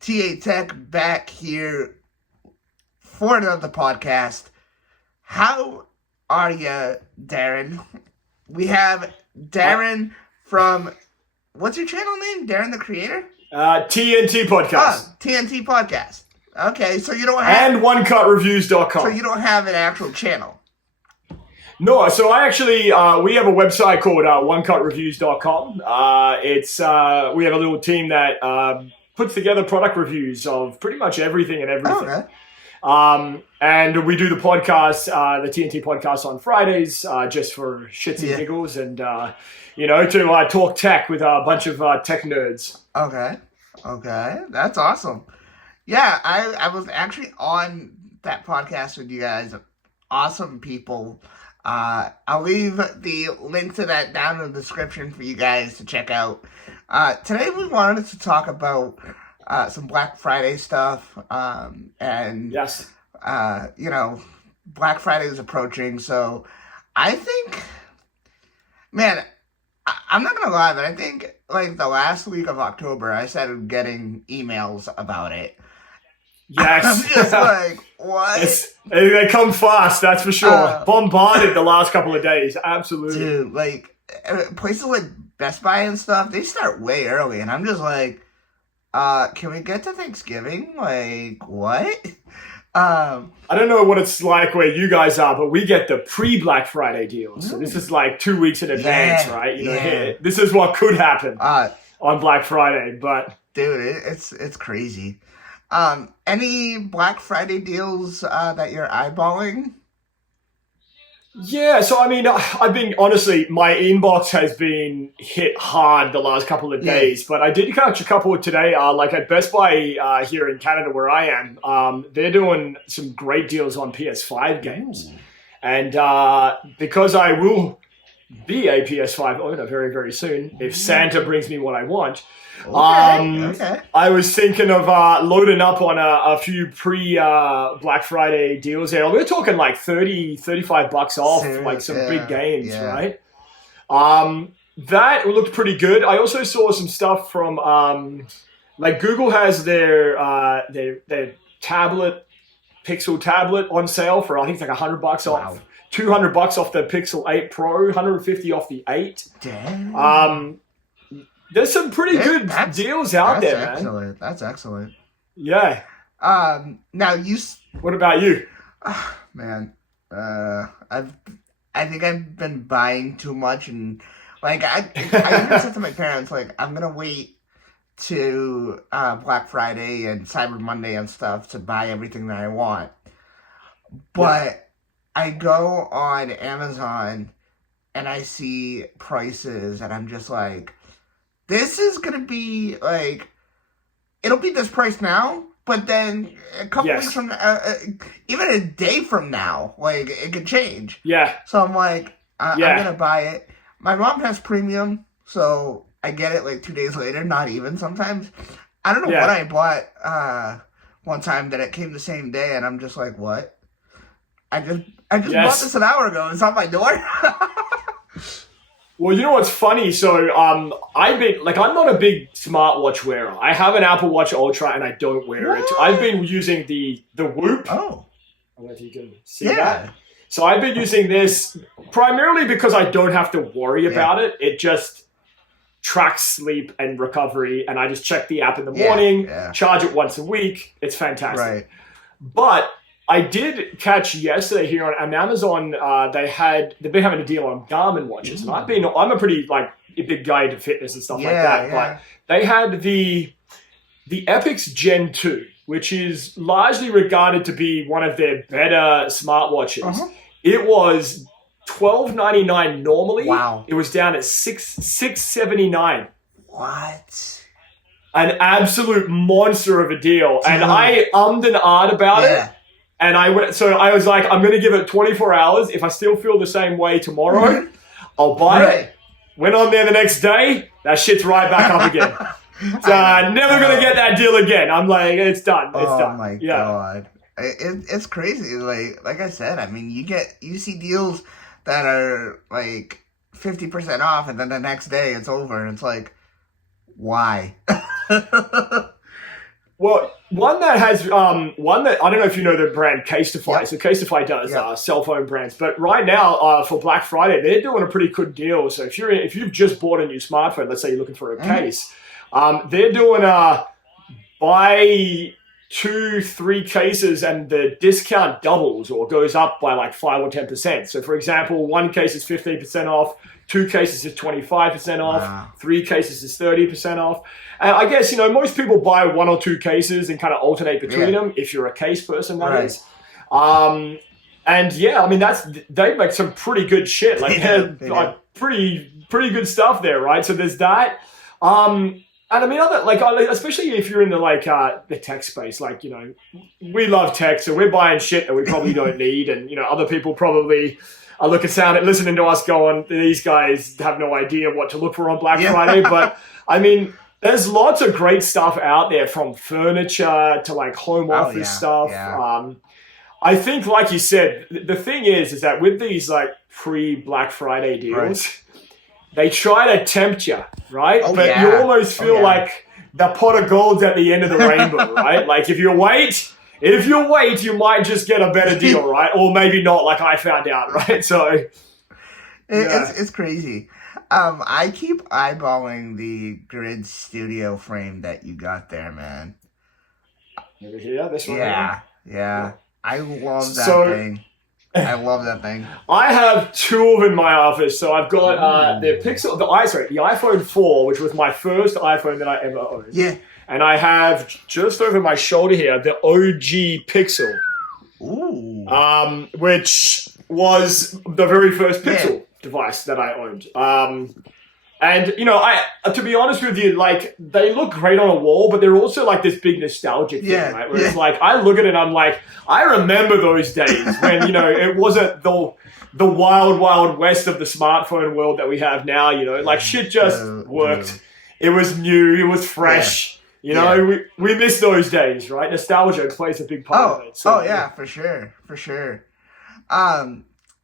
TA Tech back here for another podcast. How are you, Darren? We have Darren from, what's your channel name? Darren The Creator? TNT Podcast. Oh, TNT Podcast. Okay, so you don't have... And OneCutReviews.com. So you don't have an actual channel? No, so I actually, we have a website called OneCutReviews.com. We have a little team that puts together product reviews of pretty much everything and everything. Okay. And we do the podcast, the TNT podcast on Fridays, just for shits and giggles and, to talk tech with a bunch of tech nerds. Okay. That's awesome. Yeah, I was actually on that podcast with you guys. Awesome people. I'll leave the link to that down in the description for you guys to check out. Today we wanted to talk about some Black Friday stuff. And yes. Black Friday is approaching, so I think, man, I'm not gonna lie, but I think like the last week of October, I started getting emails about it. Yes. I'm just like, what? They come fast, that's for sure. Bombarded the last couple of days, absolutely. Dude, like, places like Best Buy and stuff, they start way early, and I'm just like, can we get to Thanksgiving? Like, what? I don't know what it's like where you guys are, but we get the pre-Black Friday deals. So this is like 2 weeks in advance, right? This is what could happen on Black Friday, but... Dude, it's crazy. Any Black Friday deals that you're eyeballing? Yeah, so I mean, I've been, honestly, my inbox has been hit hard the last couple of days, but I did catch a couple today, like at Best Buy here in Canada where I am, they're doing some great deals on PS5 games. And because I will be a PS5 owner very, very soon, if Santa brings me what I want, Okay. I was thinking of loading up on a few pre-Black Friday deals there. We're talking like $35 off, like some big games, right? That looked pretty good. I also saw some stuff from, like Google has their tablet, Pixel tablet on sale for, I think it's like $100 off. $200 off the Pixel 8 Pro, $150 off the 8. Damn. There's some pretty good deals out there, man. That's excellent. Yeah. Now What about you? Man, I think I've been buying too much, and like I even said to my parents, like, I'm gonna wait to Black Friday and Cyber Monday and stuff to buy everything that I want. But I go on Amazon and I see prices, and I'm just like, this is going to be, like, it'll be this price now, but then a couple weeks from now, even a day from now, like, it could change. Yeah. So I'm like, I'm going to buy it. My mom has premium, so I get it, like, 2 days later, not even sometimes. I don't know what I bought one time that it came the same day, and I'm just like, what? I just bought this an hour ago. It's on my door. Well, you know what's funny? So, I'm not a big smartwatch wearer. I have an Apple Watch Ultra and I don't wear it. I've been using the Whoop. Oh. I don't know if you can see that. So I've been using this primarily because I don't have to worry about it. It just tracks sleep and recovery, and I just check the app in the morning, charge it once a week. It's fantastic. Right. But I did catch yesterday here on Amazon. They've been having a deal on Garmin watches, and I'm a pretty a big guy into fitness and stuff like that. But they had the Epix Gen 2, which is largely regarded to be one of their better smartwatches. It was $12.99 normally. Wow. It was down at $6.79. What? An absolute monster of a deal, and I ummed and ahed about it. And I was like, I'm going to give it 24 hours. If I still feel the same way tomorrow, I'll buy it. Went on there the next day, that shit's right back up again. So I'm never going to get that deal again. I'm like, it's done. It's done. Oh my God. It's crazy. Like I said, I mean, you see deals that are like 50% off, and then the next day it's over, and it's like, why? Well, one that has one that I don't know if you know the brand Casetify. Yep. So Casetify does Yep. cell phone brands, but right now for Black Friday they're doing a pretty good deal. So if you've just bought a new smartphone, let's say you're looking for a case, they're doing buy 2-3 cases and the discount doubles or goes up by like 5 or 10%. So for example, one case is 15% off, 2 cases is 25% off, Wow. 3 cases is 30% off. And I guess, most people buy 1 or 2 cases and kind of alternate between them if you're a case person, that is. And yeah, I mean, they make some pretty good shit. Like they're pretty good stuff there, right? So there's that. And I mean, especially if you're in the tech space, we love tech, so we're buying shit that we probably don't need, and other people probably are listening to us going, these guys have no idea what to look for on Black Friday. But I mean, there's lots of great stuff out there, from furniture to home office stuff. Yeah. I think, like you said, the thing is that with these pre-Black Friday deals, they try to tempt you, right? But you almost feel like the pot of gold's at the end of the rainbow, right? Like if you wait, you might just get a better deal, right? Or maybe not, like I found out, right? So it's crazy. I keep eyeballing the Grid Studio frame that you got there, man. Over here, this one. Yeah. I love that thing. I love that thing. I have 2 of them in my office. So I've got the iPhone 4, which was my first iPhone that I ever owned. Yeah. And I have just over my shoulder here the OG Pixel. Ooh. Which was the very first Pixel device that I owned. And to be honest with you, they look great on a wall, but they're also this big nostalgic thing, right? Where it's I look at it and I'm like, I remember those days when, it wasn't the wild west of the smartphone world that we have now, shit just worked. It was new, it was fresh. We miss those days, right? Nostalgia plays a big part of it. So, for sure.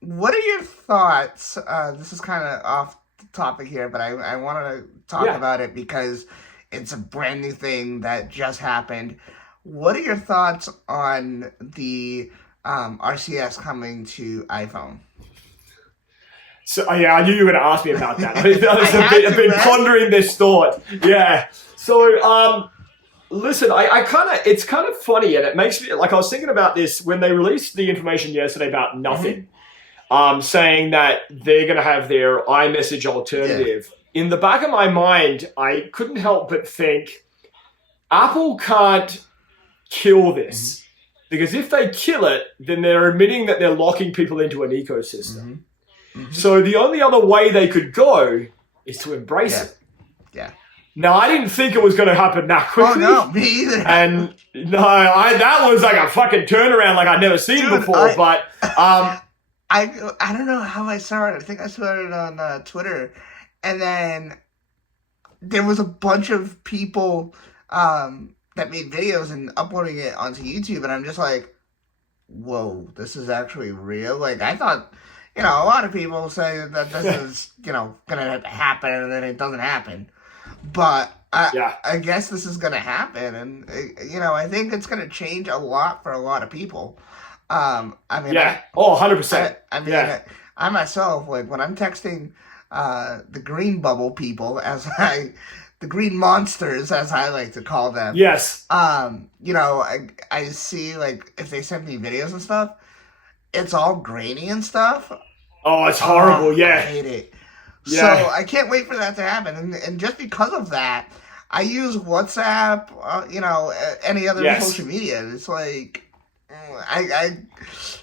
What are your thoughts? This is kind of off topic here, but I want to talk about it because it's a brand new thing that just happened. What are your thoughts on the RCS coming to iPhone? So I knew you were going to ask me about that. I've been pondering this thought. Yeah. So listen, it's kind of funny, and it makes me I was thinking about this when they released the information yesterday about nothing. Saying that they're going to have their iMessage alternative. In the back of my mind, I couldn't help but think, Apple can't kill this. Because if they kill it, then they're admitting that they're locking people into an ecosystem. So the only other way they could go is to embrace it. Yeah. Now, I didn't think it was going to happen that quickly. Oh, no, me either. And that was like a fucking turnaround like I'd never seen before. But I don't know how I saw it. I think I saw it on Twitter. And then there was a bunch of people that made videos and uploading it onto YouTube. And I'm just like, whoa, this is actually real? I thought, a lot of people say that this is, going to happen and then it doesn't happen. But I guess this is going to happen. And, I think it's going to change a lot for a lot of people. 100%. I myself, when I'm texting the green bubble people, the green monsters, as I like to call them. Yes. I see, if they send me videos and stuff, it's all grainy and stuff. Oh, it's horrible, I hate it. Yeah. So I can't wait for that to happen. And just because of that, I use WhatsApp, any other social media. It's I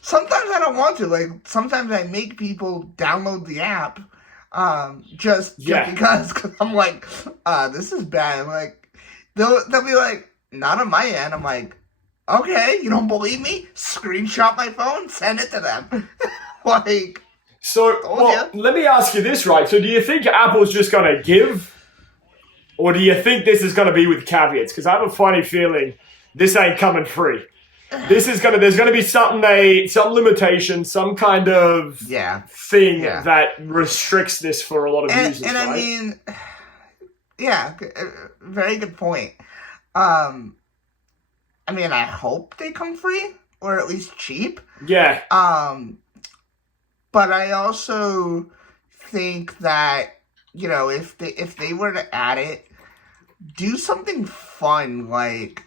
sometimes I don't want to. Sometimes I make people download the app just because I'm like, this is bad. I'm like, they'll be like, not on my end. I'm like, okay, you don't believe me? Screenshot my phone, send it to them. Let me ask you this, right? So do you think Apple's just going to give, or do you think this is going to be with caveats? Because I have a funny feeling this ain't coming free. There's going to be some limitation, some kind of thing that restricts this for a lot of users. And right? I mean, very good point. I mean, I hope they come free or at least cheap. Yeah. But I also think that, you know, if they were to add it, do something fun like,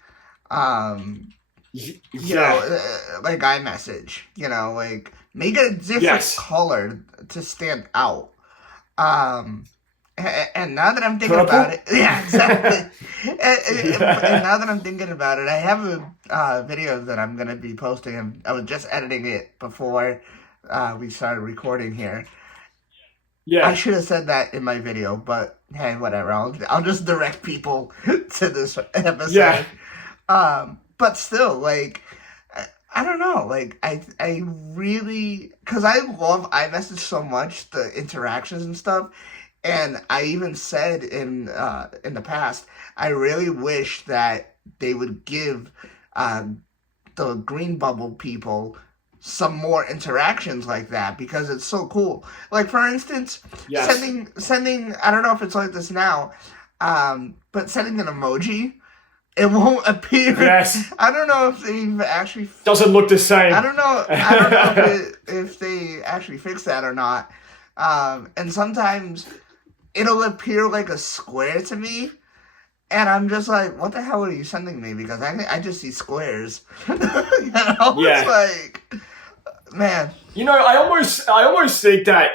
you know, like iMessage. You know, like make it a different color to stand out. And now that I'm thinking about it, yeah, exactly. And now that I'm thinking about it, I have a video that I'm gonna be posting. I was just editing it before we started recording here. Yeah, I should have said that in my video, but hey, whatever. I'll just direct people to this episode. Yeah. But still, like, I don't know. Like, I really, because I love iMessage so much, the interactions and stuff. And I even said in the past, I really wish that they would give the Green Bubble people some more interactions like that, because it's so cool. Like, for instance, sending I don't know if it's like this now, but sending an emoji, it won't appear. Yes. I don't know if they've actually doesn't look the same. I don't know if they actually fixed that or not. And sometimes it'll appear like a square to me, and I'm just like, what the hell are you sending me? Because I just see squares. You know? Yeah. It's like, man. You know, I almost think that,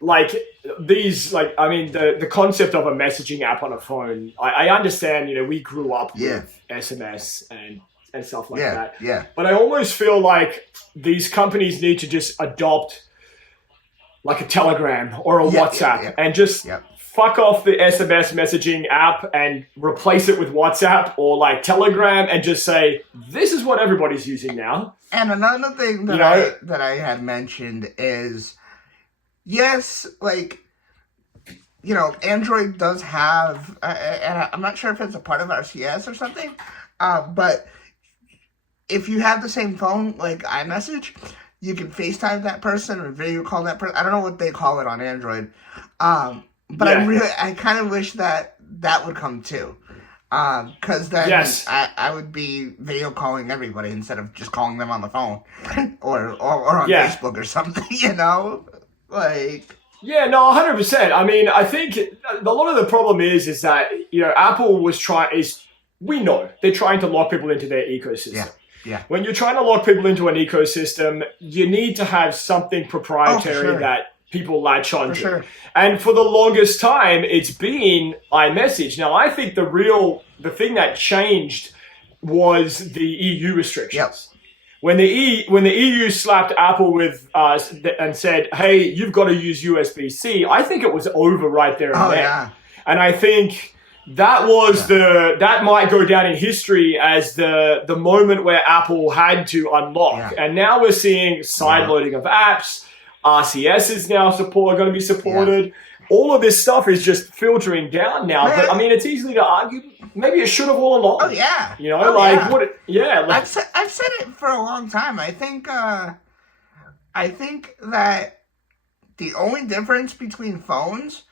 like, these, like, I mean, the concept of a messaging app on a phone, I understand, you know, we grew up with SMS and stuff like that. Yeah. But I almost feel like these companies need to just adopt like a Telegram or a WhatsApp and just fuck off the SMS messaging app and replace it with WhatsApp or like Telegram and just say, this is what everybody's using now. And another thing that I had mentioned is, yes, like, you know, Android does have, and I'm not sure if it's a part of RCS or something, but if you have the same phone, like iMessage, you can FaceTime that person or video call that person. I don't know what they call it on Android. But I kind of wish that would come too. Because then I would be video calling everybody instead of just calling them on the phone or on Facebook or something, you know? Like... Yeah, no, 100%. I mean, I think a lot of the problem is that, you know, Apple we know they're trying to lock people into their ecosystem. Yeah. When you're trying to lock people into an ecosystem, you need to have something proprietary that people latch onto. Sure. And for the longest time, it's been iMessage. Now, I think the thing that changed was the EU restrictions. Yep. When the EU slapped Apple with and said, "Hey, you've got to use USB-C," I think it was over right there and there. Yeah. And I think that was that might go down in history as the moment where Apple had to unlock. And now we're seeing side loading of apps. RCS is now going to be supported. All of this stuff is just filtering down now. But I mean, it's easy to argue. Maybe it should have all along. Oh yeah. You know, what? Yeah. Like, I've said it for a long time. I think that the only difference between phones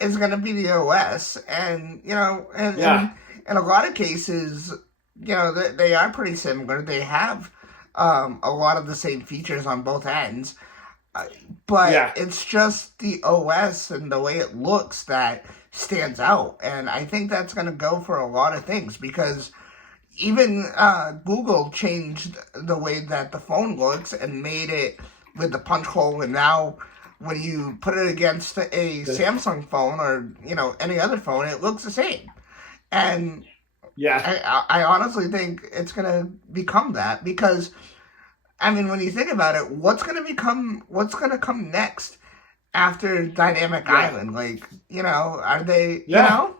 is going to be the OS, and you know, and in a lot of cases, you know, they are pretty similar. They have a lot of the same features on both ends. But it's just the OS and the way it looks that stands out. And I think that's going to go for a lot of things, because even Google changed the way that the phone looks and made it with the punch hole. And now when you put it against a Samsung phone or, you know, any other phone, it looks the same. And I honestly think it's going to become that, because I mean, when you think about it, what's going to come next after Dynamic Island? Like, you know, are they, you know?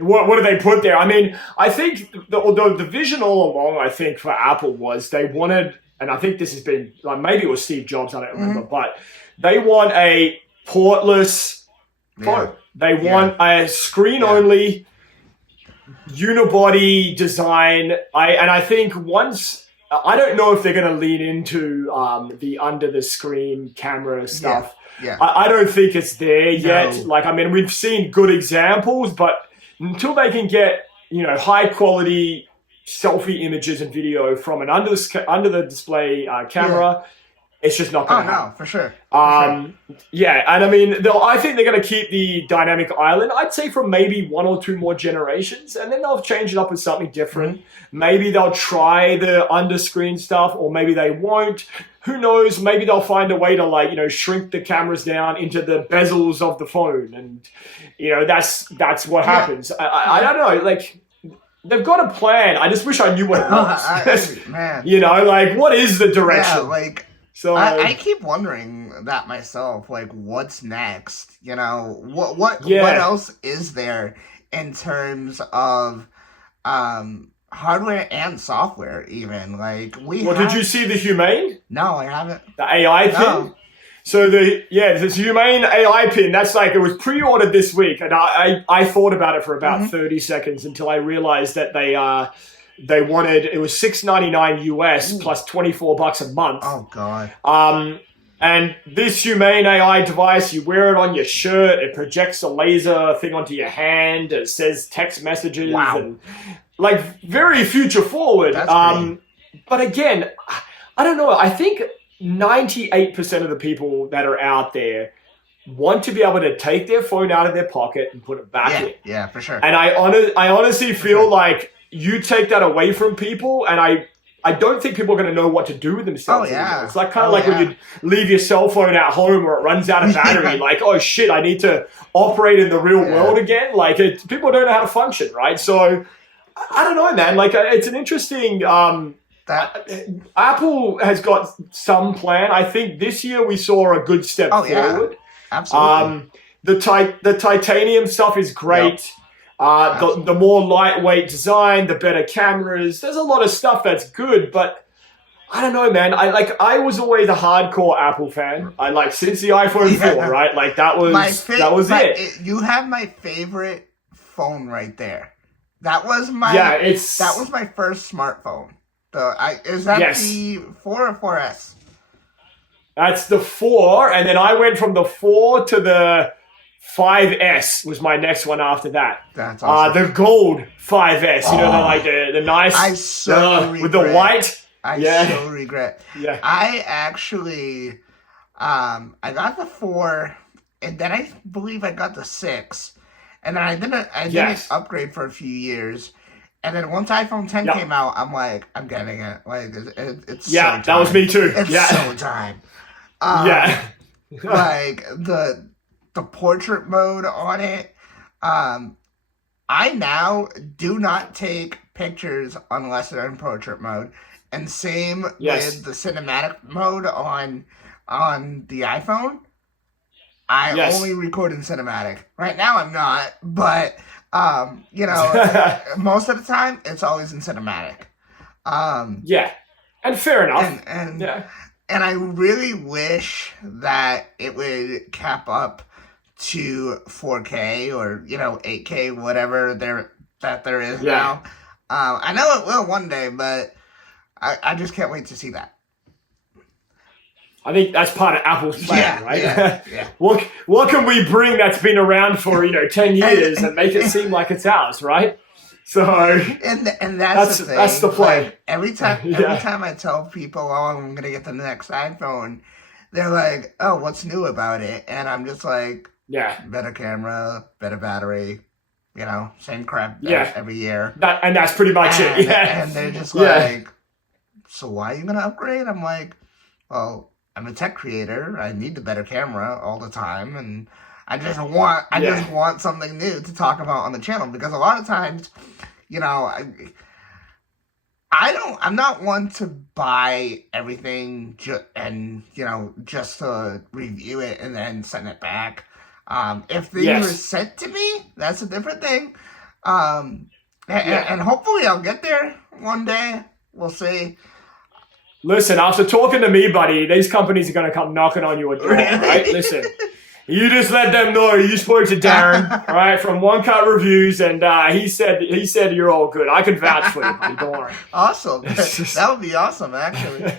What do they put there? I mean, I think the vision all along, I think, for Apple was they wanted, and I think this has been, like, maybe it was Steve Jobs, I don't remember, but they want a portless phone. They want a screen-only unibody design. And I think once... I don't know if they're going to lean into the under-the-screen camera stuff. Yeah. I don't think it's there yet. Like, I mean, we've seen good examples, but until they can get, you know, high-quality selfie images and video from an under the display camera. It's just not going to happen. No, for sure. Yeah, and I mean, I think they're going to keep the dynamic island, I'd say, for maybe 1 or 2 more generations, and then they'll change it up with something different. Maybe they'll try the under-screen stuff, or maybe they won't. Who knows? Maybe they'll find a way to, like, you know, shrink the cameras down into the bezels of the phone, and, you know, that's what happens. I don't know, like... They've got a plan. I just wish I knew what it was. Man. You know, like, what is the direction? Yeah, like... So I keep wondering that myself, like, what's next? You know, what else is there in terms of hardware and software, even? Like, did you see the Humane? No, I haven't. The AI pin? So this Humane AI pin, that's like, it was pre-ordered this week, and I thought about it for about 30 seconds until I realized that they wanted, it was $6.99 US plus $24 a month. Oh God. And this Humane AI device, you wear it on your shirt, it projects a laser thing onto your hand, it says text messages, and like very future forward. But again, I don't know, I think 98% of the people that are out there want to be able to take their phone out of their pocket and put it back in. Yeah, for sure. And I honestly feel like you take that away from people, and I don't think people are going to know what to do with themselves. Anymore. It's like kind of like when you leave your cell phone at home or it runs out of battery, like, oh shit, I need to operate in the real world again. Like, people don't know how to function, right? So, I don't know, man. Like, it's an interesting... Apple has got some plan. I think this year we saw a good step forward. Absolutely. The titanium stuff is great. The more lightweight design, the better cameras. There's a lot of stuff that's good, but I don't know, man. I was always a hardcore Apple fan. Since the iPhone 4, right? Like that was it. You have my favorite phone right there. That was my my first smartphone. Is that the 4 or 4S? That's the 4, and then I went from the 4 to the 5S was my next one after that. That's awesome. The gold 5S, you know, the nice, I so regret. With the white. I so regret. Yeah. I actually, I got the 4, and then I believe I got the 6, and then I didn't upgrade for a few years. And then once iPhone 10 came out, I'm like, I'm getting it. Like, it's so time. That was me too. It's so time. Like, the portrait mode on it, I now do not take pictures unless they're in portrait mode. And same with the cinematic mode on the iPhone. I only record in cinematic. Right now I'm not, but... you know, most of the time it's always in cinematic. And fair enough. And I really wish that it would cap up to 4K or 8K, whatever there is now. I know it will one day, but I just can't wait to see that. I think that's part of Apple's plan, right? Yeah. What can we bring that's been around for 10 years and make it seem like it's ours, right? So and that's the thing. That's the plan. Like, every time I tell people, oh, I'm gonna get the next iPhone, they're like, oh, what's new about it? And I'm just like, better camera, better battery, same crap every year. That's pretty much it. Yeah. And they're just like, so why are you gonna upgrade? I'm like, well, I'm a tech creator. I need the better camera all the time, and I just want something new to talk about on the channel, because a lot of times, I'm not one to buy everything just to review it and then send it back. If things are sent to me, that's a different thing. And hopefully I'll get there one day. We'll see. Listen, after talking to me, buddy, these companies are going to come knocking on your door, right? Listen, you just let them know you spoke to Darren, right, from One Cut Reviews, and he said you're all good. I can vouch for you, buddy. Don't worry. Awesome. That would be awesome, actually.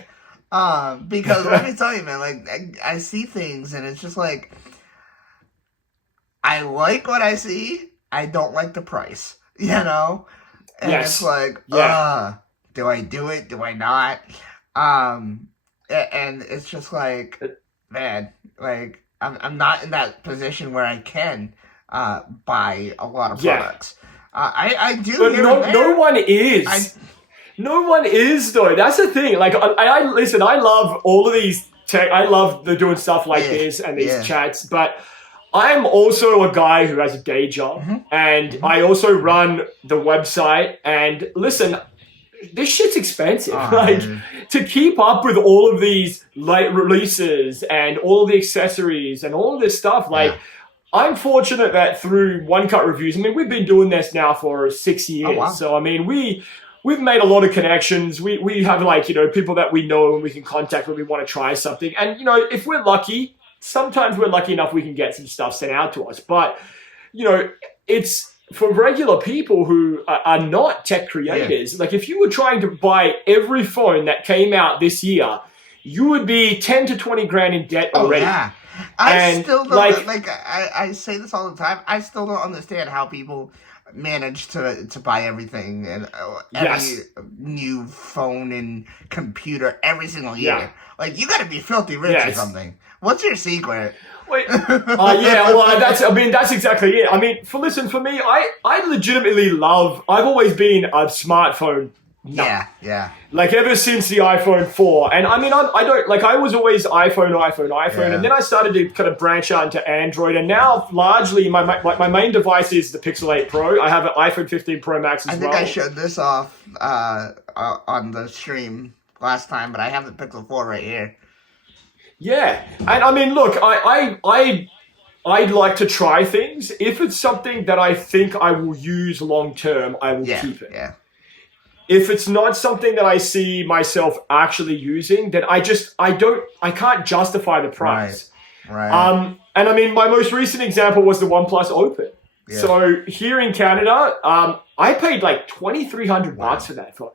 Because let me tell you, man, like, I see things, and it's just like, I like what I see. I don't like the price, And it's like, do I do it? Do I not? And it's just like, man, like I'm not in that position where I can buy a lot of products. I do, but here no, and there. no one is. No one is though. That's the thing. Like I listen. I love all of these tech. I love doing stuff like this and these chats. But I'm also a guy who has a day job, and I also run the website. And listen, this shit's expensive. To keep up with all of these late releases and all of the accessories and all of this stuff, I'm fortunate that through One Cut Reviews, I mean, we've been doing this now for 6 years. Oh, wow. So, I mean, we've made a lot of connections. We have, like, you know, people that we know and we can contact when we want to try something. And, you know, if we're lucky, sometimes we're lucky enough we can get some stuff sent out to us. But, you know, it's for regular people who are not tech creators. Like, if you were trying to buy every phone that came out this year, you would be 10 to 20 grand in debt already. Oh, yeah. I still don't, I say this all the time, I still don't understand how people manage to buy everything and every new phone and computer every single year. Like, you gotta be filthy rich or something. What's your secret? Wait, well, that's exactly it. I mean, for me, I legitimately I've always been a smartphone nut. Yeah. Like, ever since the iPhone 4. And I mean, I was always iPhone. And then I started to kind of branch out into Android. And now, largely, my main device is the Pixel 8 Pro. I have an iPhone 15 Pro Max as well. I think I showed this off on the stream last time, but I have the Pixel 4 right here. Yeah. And I mean, look, I like to try things. If it's something that I think I will use long term, I will keep it. Yeah. If it's not something that I see myself actually using, then I can't justify the price. Right. And I mean, my most recent example was the OnePlus Open. Yeah. So here in Canada, I paid like $2,300 for that phone.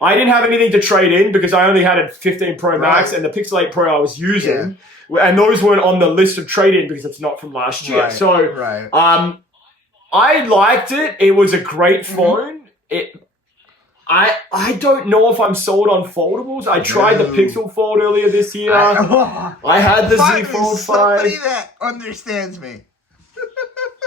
I didn't have anything to trade in because I only had a 15 Pro Max and the Pixel 8 Pro I was using. Yeah. And those weren't on the list of trade-in because it's not from last year. So I liked it. It was a great phone. I don't know if I'm sold on foldables. I tried the Pixel Fold earlier this year. I had the Z Fold 5. Somebody that understands me.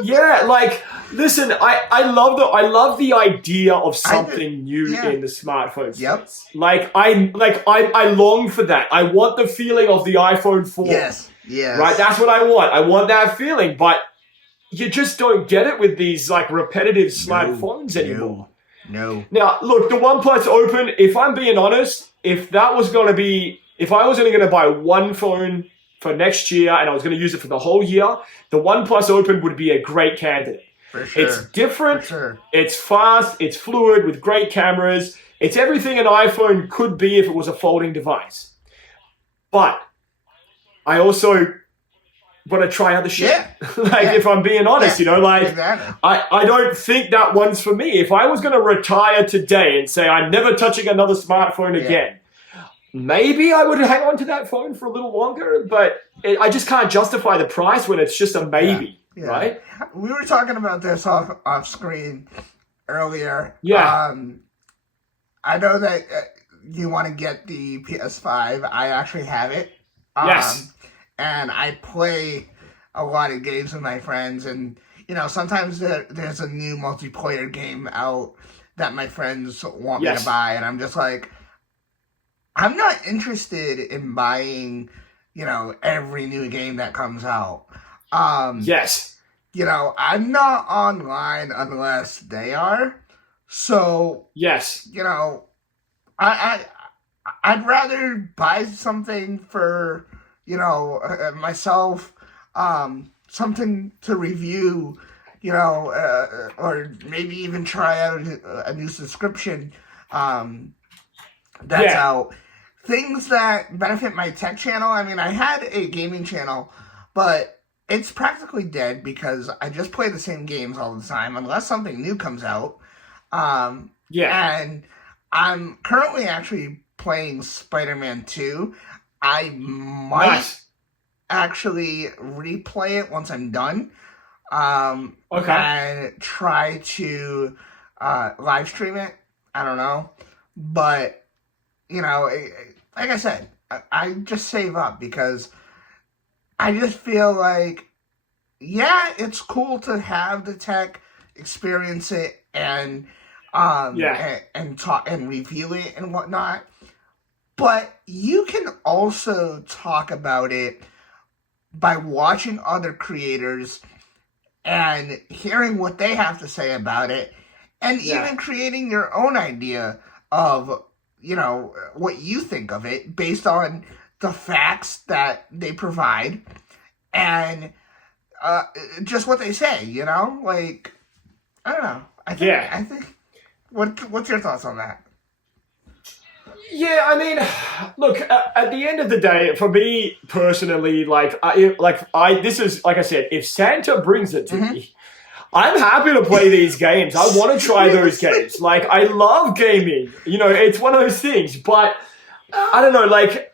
Yeah, like, listen, I love the idea of something new in the smartphone space. Like I long for that. I want the feeling of the iPhone 4. Yes. Right, that's what I want. I want that feeling, but you just don't get it with these like repetitive slab phones anymore. No. Now, look, the OnePlus Open, if I'm being honest, if I was only going to buy one phone for next year and I was going to use it for the whole year, the OnePlus Open would be a great candidate. For sure. It's different, for sure. It's fast, it's fluid with great cameras. It's everything an iPhone could be if it was a folding device. But I also want to try other shit. If I'm being honest, you know, like, exactly. I don't think that one's for me. If I was going to retire today and say I'm never touching another smartphone again, maybe I would hang on to that phone for a little longer, but I just can't justify the price when it's just a maybe, right? We were talking about this off screen earlier. Yeah. I know that you want to get the PS5. I actually have it. Yes. And I play a lot of games with my friends, and you know, sometimes there's a new multiplayer game out that my friends want me to buy, and I'm just like, I'm not interested in buying, you know, every new game that comes out. You know, I'm not online unless they are. So you know, I'd rather buy something for, you know, myself, something to review, you know, or maybe even try out a new subscription that's out. Things that benefit my tech channel. I mean, I had a gaming channel, but it's practically dead because I just play the same games all the time unless something new comes out. And I'm currently actually playing Spider-Man 2. I might actually replay it once I'm done. And try to live stream it. I don't know, but like I said, I just save up because I just feel like, yeah, it's cool to have the tech, experience it, and talk and review it and whatnot. But you can also talk about it by watching other creators and hearing what they have to say about it, and even creating your own idea of, what you think of it based on the facts that they provide and just what they say, like, I don't know. I think, what's your thoughts on that? Yeah, I mean, look, at the end of the day, for me personally, this is, like I said, if Santa brings it to me, I'm happy to play these games. I want to try those games. Like, I love gaming. It's one of those things. But, I don't know, like,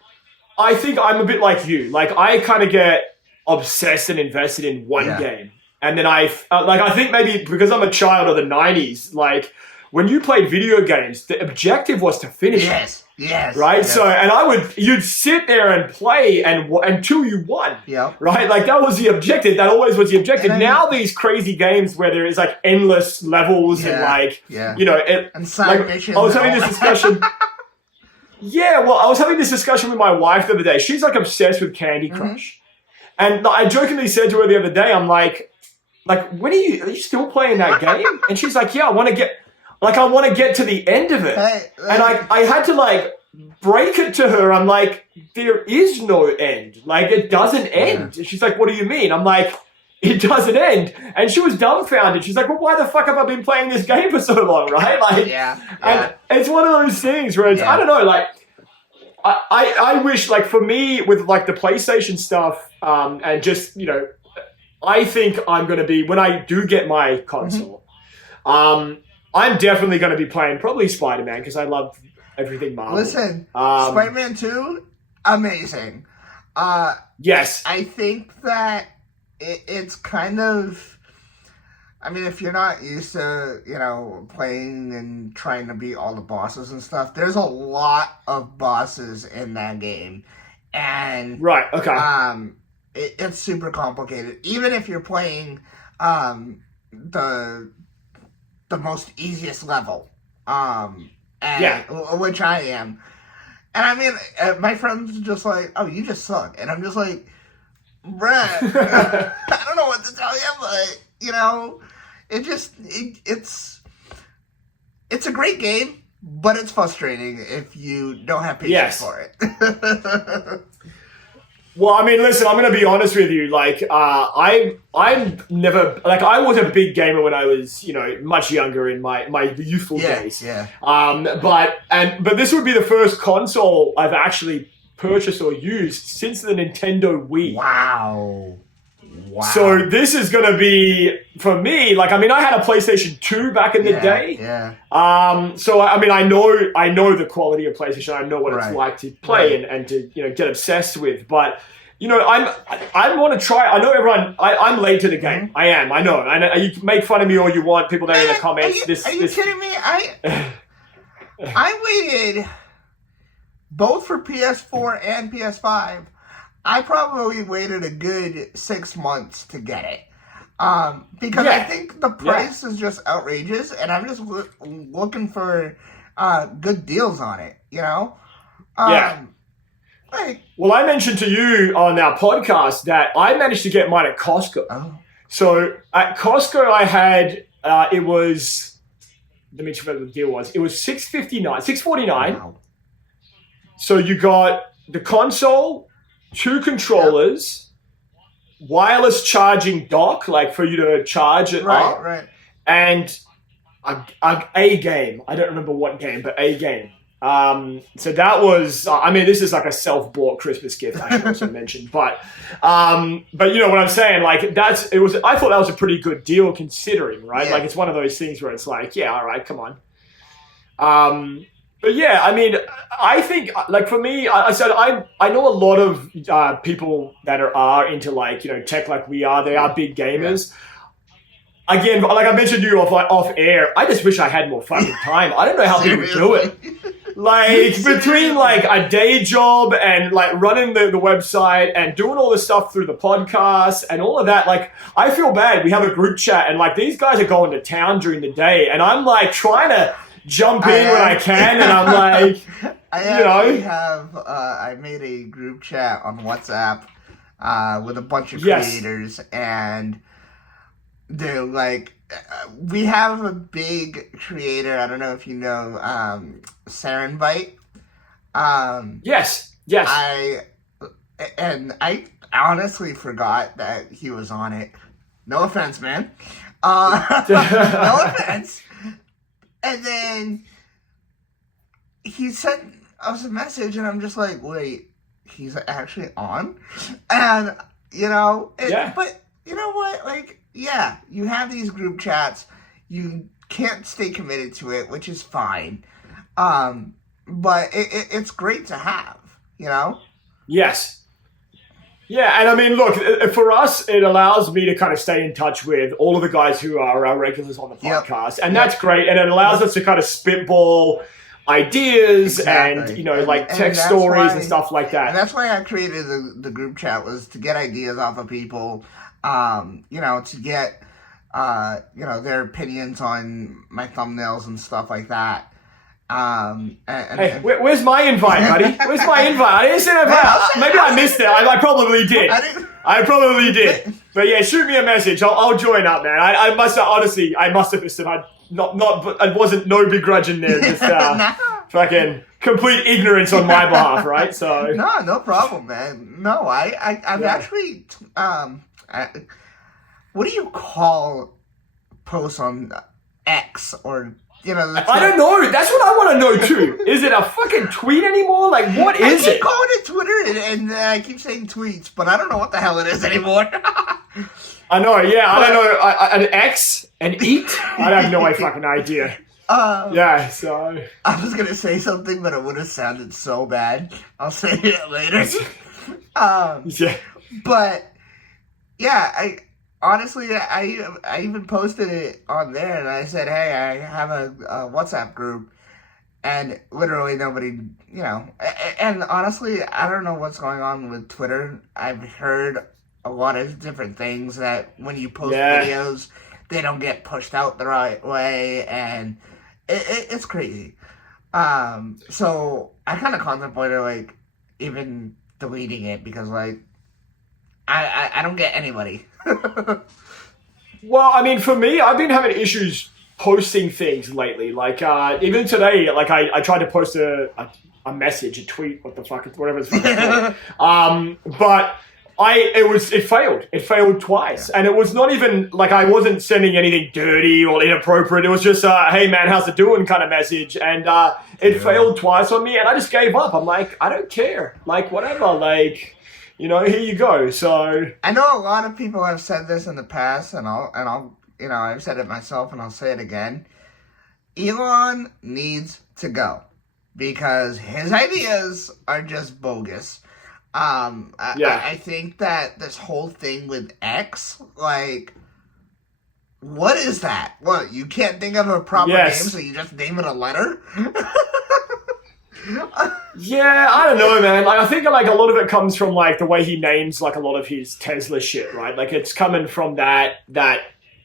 I think I'm a bit like you. Like, I kind of get obsessed and invested in one game. And then I think maybe because I'm a child of the 90s, like, when you played video games, the objective was to finish it. Yes. Right? Yes. So, and you'd sit there and play until you won. Yeah. Right? Like, that was the objective. That always was the objective. Now these crazy games where there is like endless levels and and side missions. I was having this discussion. I was having this discussion with my wife the other day. She's like obsessed with Candy Crush. And I jokingly said to her the other day, I'm like, when are you still playing that game? And she's like, yeah, I want to get to the end of it. And I had to break it to her. I'm like, there is no end. Like, it doesn't end. And she's like, what do you mean? I'm like, it doesn't end. And she was dumbfounded. She's like, well, why the fuck have I been playing this game for so long, right? And it's one of those things where it's, I don't know, like, I wish, like, for me, with, like, the PlayStation stuff, and just, I think I'm going to be, when I do get my console, I'm definitely going to be playing probably Spider-Man because I love everything Marvel. Listen, Spider-Man 2, amazing. Yes. I think that it's kind of, I mean, if you're not used to, playing and trying to beat all the bosses and stuff, there's a lot of bosses in that game. And right, okay. It's super complicated. Even if you're playing the most easiest level, which I am. And I mean, my friends are just like, oh, you just suck. And I'm just like, bruh, I don't know what to tell you, but, it's a great game, but it's frustrating if you don't have patience for it. Well, I mean, listen, I'm going to be honest with you. Like, I'm never, like, I was a big gamer when I was, much younger in my youthful days. Yeah. But this would be the first console I've actually purchased or used since the Nintendo Wii. Wow. So this is going to be, for me, like, I mean, I had a PlayStation 2 back in the day. Yeah. So, I mean, I know the quality of PlayStation. I know what it's like to play and to, get obsessed with. But, I want to try. I know everyone, I'm late to the game. I am. I know. You can make fun of me all you want. People there in the comments. Are you kidding me? I waited both for PS4 and PS5. I probably waited a good 6 months to get it. Because I think the price is just outrageous, and I'm just looking for good deals on it, Well, I mentioned to you on our podcast that I managed to get mine at Costco. Oh. So at Costco, I had, it was, let me check what the deal was. It was $6.49. Wow. So you got the console, 2 controllers, wireless charging dock, like for you to charge it up. Right. And a game. I don't remember what game, but a game. So that was, I mean, this is like a self-bought Christmas gift, I should also mention. But you know what I'm saying? Like, I thought that was a pretty good deal considering, right? Yeah. Like, it's one of those things where it's like, yeah, all right, come on. But yeah, I mean, I think, like, for me, I said, I know a lot of people that are into, like, tech like we are. They are big gamers. again, like I mentioned to you off air, I just wish I had more fucking time. I don't know how people do it. Like, between, like, a day job and, like, running the website and doing all this stuff through the podcast and all of that, like, I feel bad. We have a group chat and, like, these guys are going to town during the day and I'm, like, trying to jump in when I can and I'm, like, I made a group chat on WhatsApp with a bunch of creators and they're, like, we have a big creator. I don't know if you know Sarenbite. Yes. I honestly forgot that he was on it. No offense, man. No offense. And then he sent us a message, and I'm just like, wait, he's actually on? And but you know what? Like, yeah, you have these group chats. You can't stay committed to it, which is fine. But it's great to have, you know? Yes. Yeah, and I mean, look, for us, it allows me to kind of stay in touch with all of the guys who are our regulars on the podcast. And that's great. And it allows us to kind of spitball ideas and, like text stories and stuff like that. And that's why I created the group chat, was to get ideas off of people, to get, their opinions on my thumbnails and stuff like that. Hey, where's my invite, buddy? Where's my invite? I didn't send it. Maybe I missed it. I probably did. I probably did. But yeah, shoot me a message. I'll join up, man. I must have missed it. It wasn't no begrudge in there. Just fucking complete ignorance on my behalf, right? So no problem, man. No, I've actually what do you call posts on X or? I don't know. That's what I want to know too. Is it a fucking tweet anymore? Like, what is it? I keep calling it Twitter, and I keep saying tweets, but I don't know what the hell it is anymore. I know. Yeah, I don't know. An X, an eat. I have no fucking idea. So I was gonna say something, but it would have sounded so bad. I'll say it later. But yeah, honestly, I even posted it on there, and I said, hey, I have a WhatsApp group, and literally nobody, and honestly, I don't know what's going on with Twitter. I've heard a lot of different things that when you post videos, they don't get pushed out the right way, and it's crazy. So I kind of contemplated, like, even deleting it, because, like, I don't get anybody. Well, I mean, for me, I've been having issues posting things lately. Like, even today, like, I tried to post a message, a tweet, whatever it's called. But it failed. It failed twice. And it was not even, like, I wasn't sending anything dirty or inappropriate. It was just, hey, man, how's it doing kind of message. And it failed twice on me, and I just gave up. I'm like, I don't care. Like, whatever, like... here you go. So I know a lot of people have said this in the past, and I'll I've said it myself, and I'll say it again. Elon needs to go because his ideas are just bogus. I think that this whole thing with X, like, what is that? What, you can't think of a proper name, so you just name it a letter? Yeah, I don't know, man. Like, I think, like, a lot of it comes from, like, the way he names, like, a lot of his Tesla shit, right? Like, it's coming from that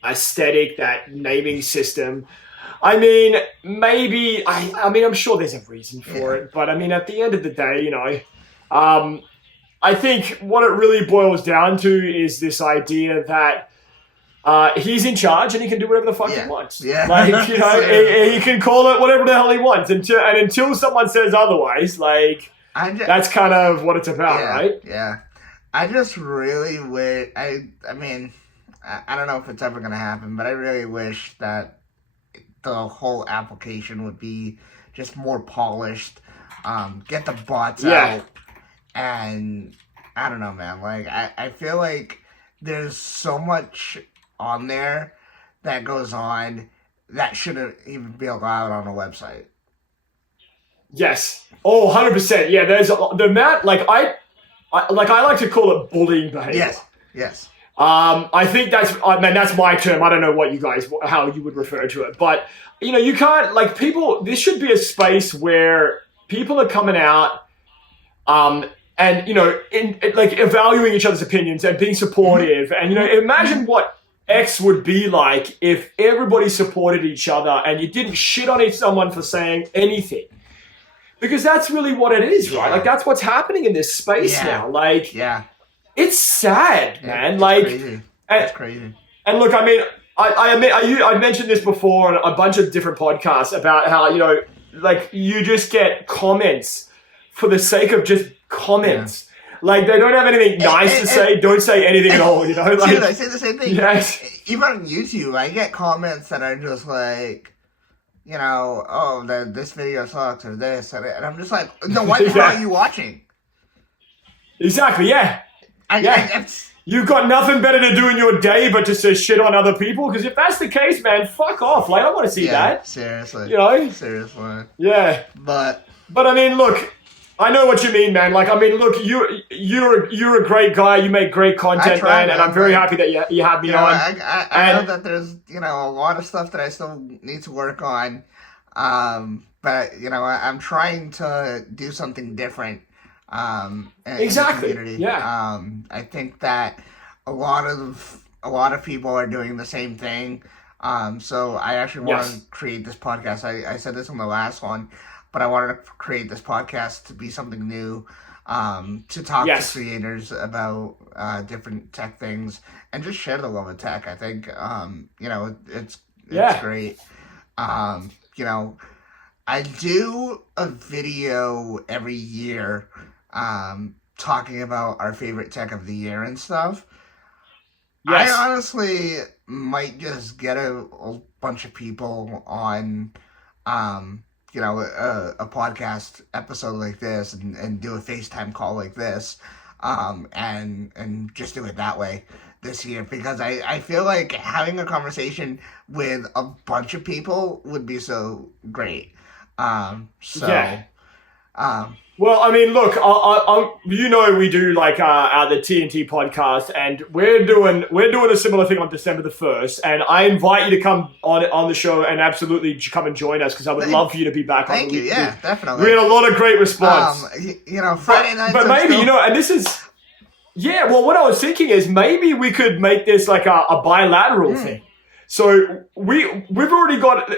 aesthetic, that naming system. I mean, maybe, I mean, I'm sure there's a reason for it, but I mean, at the end of the day, I think what it really boils down to is this idea that he's in charge and he can do whatever the fuck he wants. Yeah. Like, he can call it whatever the hell he wants. Until someone says otherwise, like, that's kind of what it's about, right? Yeah. I just really wish, I mean, I don't know if it's ever going to happen, but I really wish that the whole application would be just more polished, get the bots out, and I don't know, man. Like, I feel like there's so much on there that goes on that shouldn't even be allowed on a website. Yes. Oh, 100%. Yeah, there's the amount, like, I like to call it bullying behavior. Yes. I think that's my term. I don't know how you would refer to it, but you can't people. This should be a space where people are coming out, and evaluating each other's opinions and being supportive. And imagine what X would be like if everybody supported each other and you didn't shit on someone for saying anything. Because that's really what it is, right? Like that's what's happening in this space now. It's sad, man. It's crazy. And look, I mean, I mentioned this before on a bunch of different podcasts about how you just get comments for the sake of just comments. Like they don't have anything nice to say. Don't say anything at all. Dude, I say the same thing. Yes. Even on YouTube, I get comments that are just like, this video sucks or this, and I'm just like, no, why are you watching? Exactly. Yeah. You've got nothing better to do in your day but just to shit on other people? Because if that's the case, man, fuck off. Like, I don't want to see that. Seriously. Seriously. Yeah. But I mean, look, I know what you mean, man. Like, I mean, look, you're a great guy. You make great content, man, and I'm very happy that you had me on. I know that there's, a lot of stuff that I still need to work on. But, I'm trying to do something different. Exactly. In the community. Yeah. I think that a lot of people are doing the same thing. So I actually want to create this podcast. I said this on the last one, but I wanted to create this podcast to be something new, to talk to creators about different tech things and just share the love of tech. I think it's great. I do a video every year talking about our favorite tech of the year and stuff. Yes. I honestly might just get a bunch of people on, a podcast episode like this and do a FaceTime call like this, and just do it that way this year, because I feel like having a conversation with a bunch of people would be so great. Well, I mean, look, we do the TNT podcast, and we're doing a similar thing on December the 1st, and I invite you to come on the show and absolutely come and join us, because I would love for you to be back. Thank you, definitely. We had a lot of great response. Friday night. But maybe, and this is, what I was thinking is maybe we could make this like a bilateral thing. So we've already got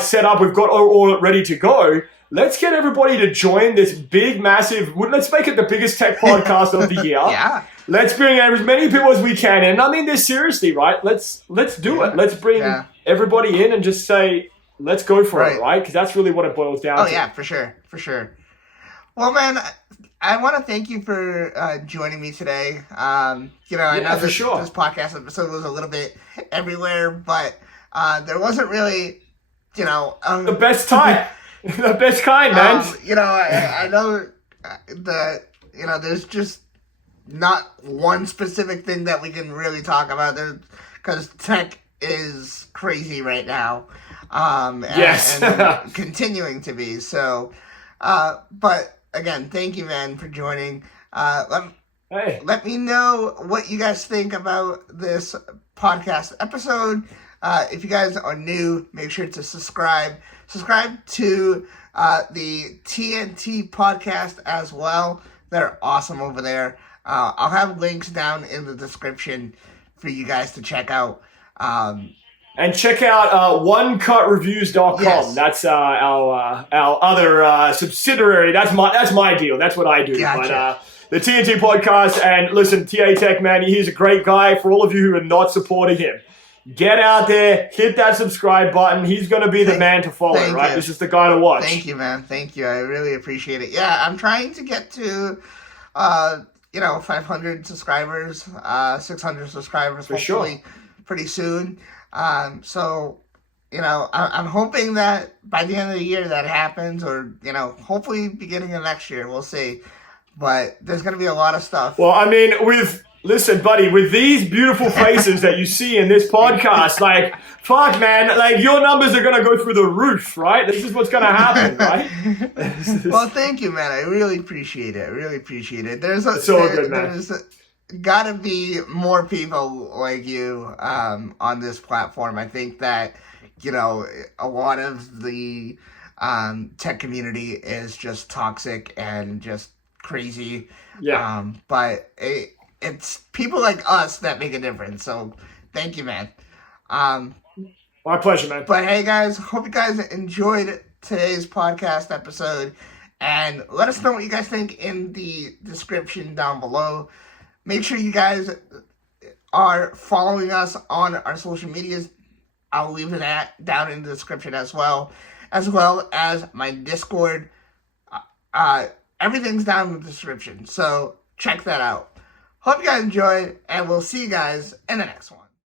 set up, we've got all ready to go. Let's get everybody to join this big, massive, let's make it the biggest tech podcast of the year. Yeah. Let's bring as many people as we can in. I mean this seriously, right? Let's do it. Let's bring everybody in and just say, let's go for it, right? Because that's really what it boils down to. Oh, yeah, for sure. Well, man, I want to thank you for joining me today. I know this podcast episode was a little bit everywhere, but there wasn't really, the best time. The best kind, man. I know that, there's just not one specific thing that we can really talk about there, because tech is crazy right now. And continuing to be. So, but again, thank you, man, for joining. Let me know what you guys think about this podcast episode. If you guys are new, make sure to subscribe. Subscribe to the TNT podcast as well. They're awesome over there. I'll have links down in the description for you guys to check out. And check out onecutReviews.com. Yes. That's our other subsidiary. That's my deal. That's what I do. Gotcha. But the TNT podcast, and listen, TA Tech, man, he's a great guy. For all of you who are not supporting him, get out there, hit that subscribe button. He's going to be the man to follow, right? This is the guy to watch. Thank you, man. Thank you. I really appreciate it. Yeah, I'm trying to get to, 500 subscribers, 600 subscribers, hopefully pretty soon. So, I'm hoping that by the end of the year that happens, or, hopefully beginning of next year. We'll see. But there's going to be a lot of stuff. Well, I mean, listen, buddy, with these beautiful faces that you see in this podcast, fuck, man, your numbers are going to go through the roof, right? This is what's going to happen, right? Well, thank you, man. I really appreciate it. It's all good, man. gotta be more people like you on this platform. I think that, you know, a lot of the tech community is just toxic and just crazy. Yeah. But it's people like us that make a difference. So thank you, man. Um, My pleasure, man. but hey, guys, hope you guys enjoyed today's podcast episode. And let us know what you guys think in the description down below. Make sure you guys are following us on our social medias. I'll leave that down in the description as well as my Discord. Everything's down in the description, so check that out. Hope you guys enjoyed, and we'll see you guys in the next one.